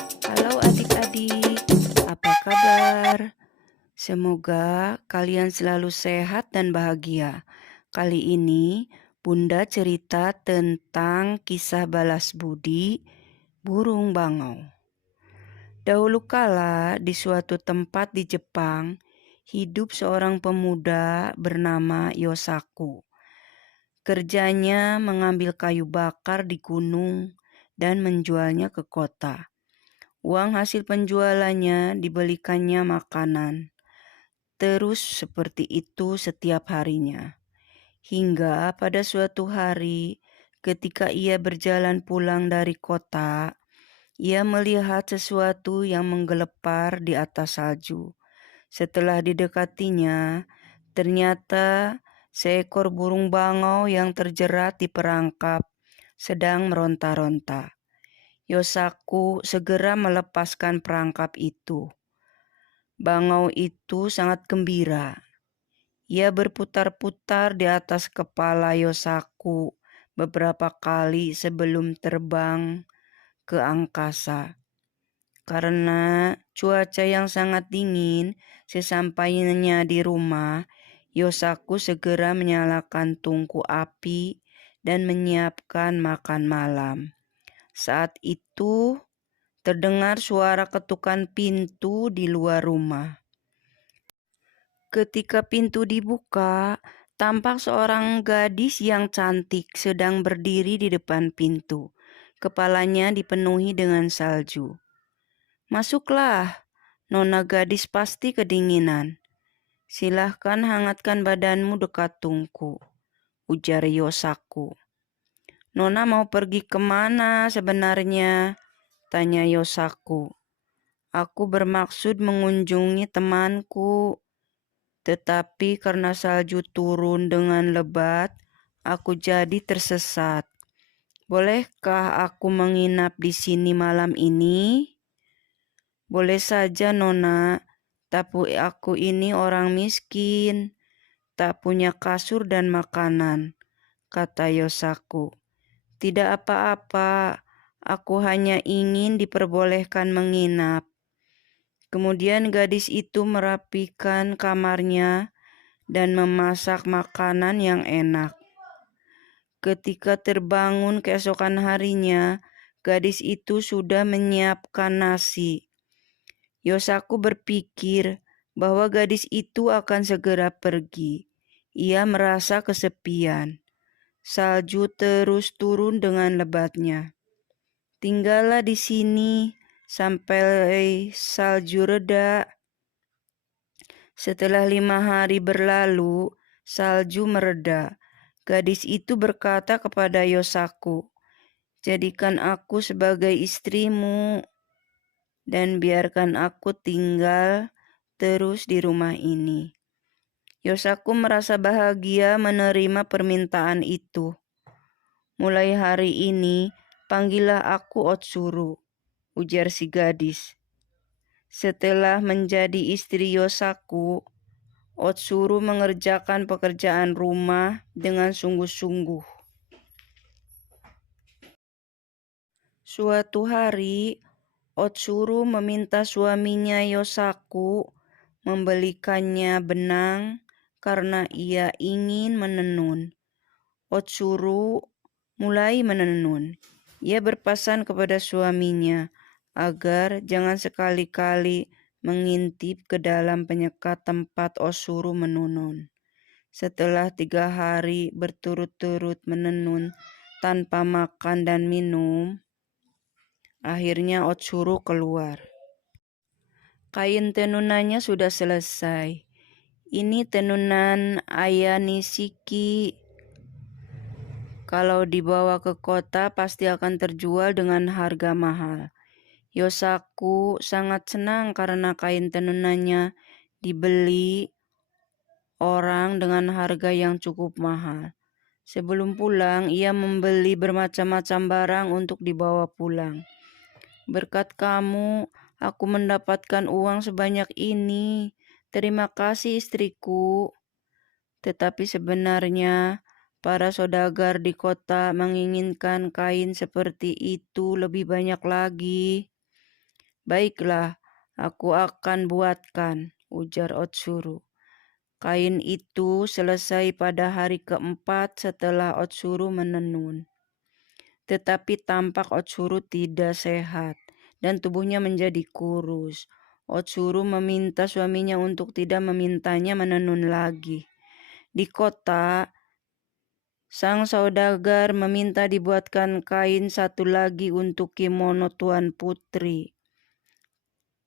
Halo adik-adik, apa kabar? Semoga kalian selalu sehat dan bahagia. Kali ini Bunda cerita tentang kisah balas budi burung bangau. Dahulu kala di suatu tempat di Jepang, hidup seorang pemuda bernama Yosaku. Kerjanya mengambil kayu bakar di gunung dan menjualnya ke kota. Uang hasil penjualannya dibelikannya makanan. Terus seperti itu setiap harinya. Hingga pada suatu hari ketika ia berjalan pulang dari kota, ia melihat sesuatu yang menggelepar di atas salju. Setelah didekatinya, ternyata seekor burung bangau yang terjerat di perangkap sedang meronta-ronta. Yosaku segera melepaskan perangkap itu. Bangau itu sangat gembira. Ia berputar-putar di atas kepala Yosaku beberapa kali sebelum terbang ke angkasa. Karena cuaca yang sangat dingin, sesampainya di rumah, Yosaku segera menyalakan tungku api dan menyiapkan makan malam. Saat itu terdengar suara ketukan pintu di luar rumah. Ketika pintu dibuka, tampak seorang gadis yang cantik sedang berdiri di depan pintu. Kepalanya dipenuhi dengan salju. "Masuklah, nona gadis pasti kedinginan. Silahkan hangatkan badanmu dekat tungku," ujar Yosaku. "Nona mau pergi kemana sebenarnya?" tanya Yosaku. "Aku bermaksud mengunjungi temanku, tetapi karena salju turun dengan lebat, aku jadi tersesat. Bolehkah aku menginap di sini malam ini?" "Boleh saja, Nona, tapi aku ini orang miskin, tak punya kasur dan makanan," kata Yosaku. "Tidak apa-apa, aku hanya ingin diperbolehkan menginap." Kemudian gadis itu merapikan kamarnya dan memasak makanan yang enak. Ketika terbangun keesokan harinya, gadis itu sudah menyiapkan nasi. Yosaku berpikir bahwa gadis itu akan segera pergi. Ia merasa kesepian. Salju terus turun dengan lebatnya. "Tinggallah di sini sampai salju reda." Setelah 5 hari berlalu, salju mereda. Gadis itu berkata kepada Yosaku, "Jadikan aku sebagai istrimu dan biarkan aku tinggal terus di rumah ini." Yosaku merasa bahagia menerima permintaan itu. "Mulai hari ini, panggillah aku Otsuru," ujar si gadis. Setelah menjadi istri Yosaku, Otsuru mengerjakan pekerjaan rumah dengan sungguh-sungguh. Suatu hari, Otsuru meminta suaminya Yosaku membelikannya benang karena ia ingin menenun. Otsuru mulai menenun. Ia berpesan kepada suaminya agar jangan sekali-kali mengintip ke dalam penyekat tempat Otsuru menenun. Setelah 3 hari berturut-turut menenun tanpa makan dan minum, akhirnya Otsuru keluar. Kain tenunannya sudah selesai. "Ini tenunan Aya Nishiki. Kalau dibawa ke kota pasti akan terjual dengan harga mahal." Yosaku sangat senang karena kain tenunannya dibeli orang dengan harga yang cukup mahal. Sebelum pulang, ia membeli bermacam-macam barang untuk dibawa pulang. "Berkat kamu, aku mendapatkan uang sebanyak ini. Terima kasih istriku." Tetapi sebenarnya para saudagar di kota menginginkan kain seperti itu lebih banyak lagi. Baiklah, aku akan buatkan, ujar Otsuru. Kain itu selesai pada hari keempat setelah Otsuru menenun. Tetapi tampak Otsuru tidak sehat dan tubuhnya menjadi kurus. Otsuru meminta suaminya untuk tidak memintanya menenun lagi. Di kota, sang saudagar meminta dibuatkan kain satu lagi untuk kimono Tuan Putri.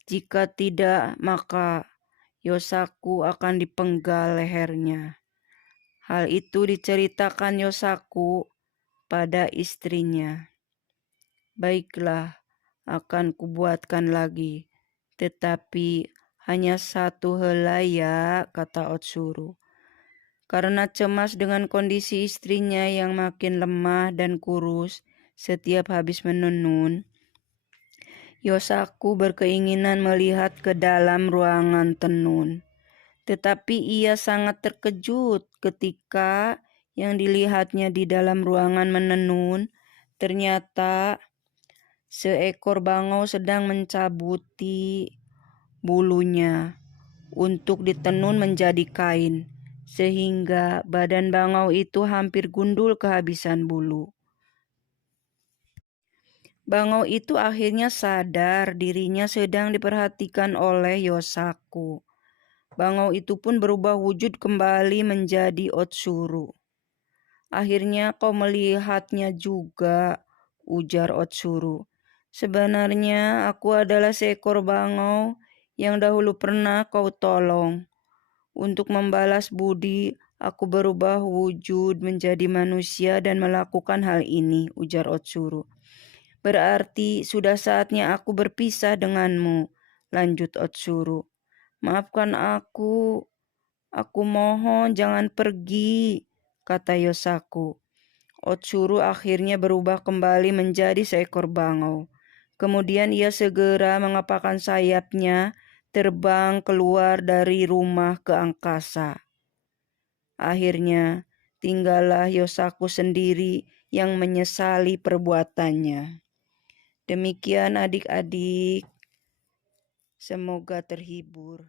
Jika tidak, maka Yosaku akan dipenggal lehernya. Hal itu diceritakan Yosaku pada istrinya. Baiklah, akan kubuatkan lagi, tetapi hanya satu helai ya, kata Otsuru. Karena cemas dengan kondisi istrinya yang makin lemah dan kurus setiap habis menenun, Yosaku berkeinginan melihat ke dalam ruangan tenun. Tetapi ia sangat terkejut ketika yang dilihatnya di dalam ruangan menenun ternyata seekor bangau sedang mencabuti bulunya untuk ditenun menjadi kain, sehingga badan bangau itu hampir gundul kehabisan bulu. Bangau itu akhirnya sadar dirinya sedang diperhatikan oleh Yosaku. Bangau itu pun berubah wujud kembali menjadi Otsuru. Akhirnya kau melihatnya juga, ujar Otsuru. Sebenarnya aku adalah seekor bangau yang dahulu pernah kau tolong. Untuk membalas budi, aku berubah wujud menjadi manusia dan melakukan hal ini, ujar Otsuru. Berarti sudah saatnya aku berpisah denganmu, lanjut Otsuru. Maafkan aku mohon jangan pergi, kata Yosaku. Otsuru akhirnya berubah kembali menjadi seekor bangau. Kemudian ia segera mengepakkan sayapnya, terbang keluar dari rumah ke angkasa. Akhirnya, tinggallah Yosaku sendiri yang menyesali perbuatannya. Demikian adik-adik, semoga terhibur.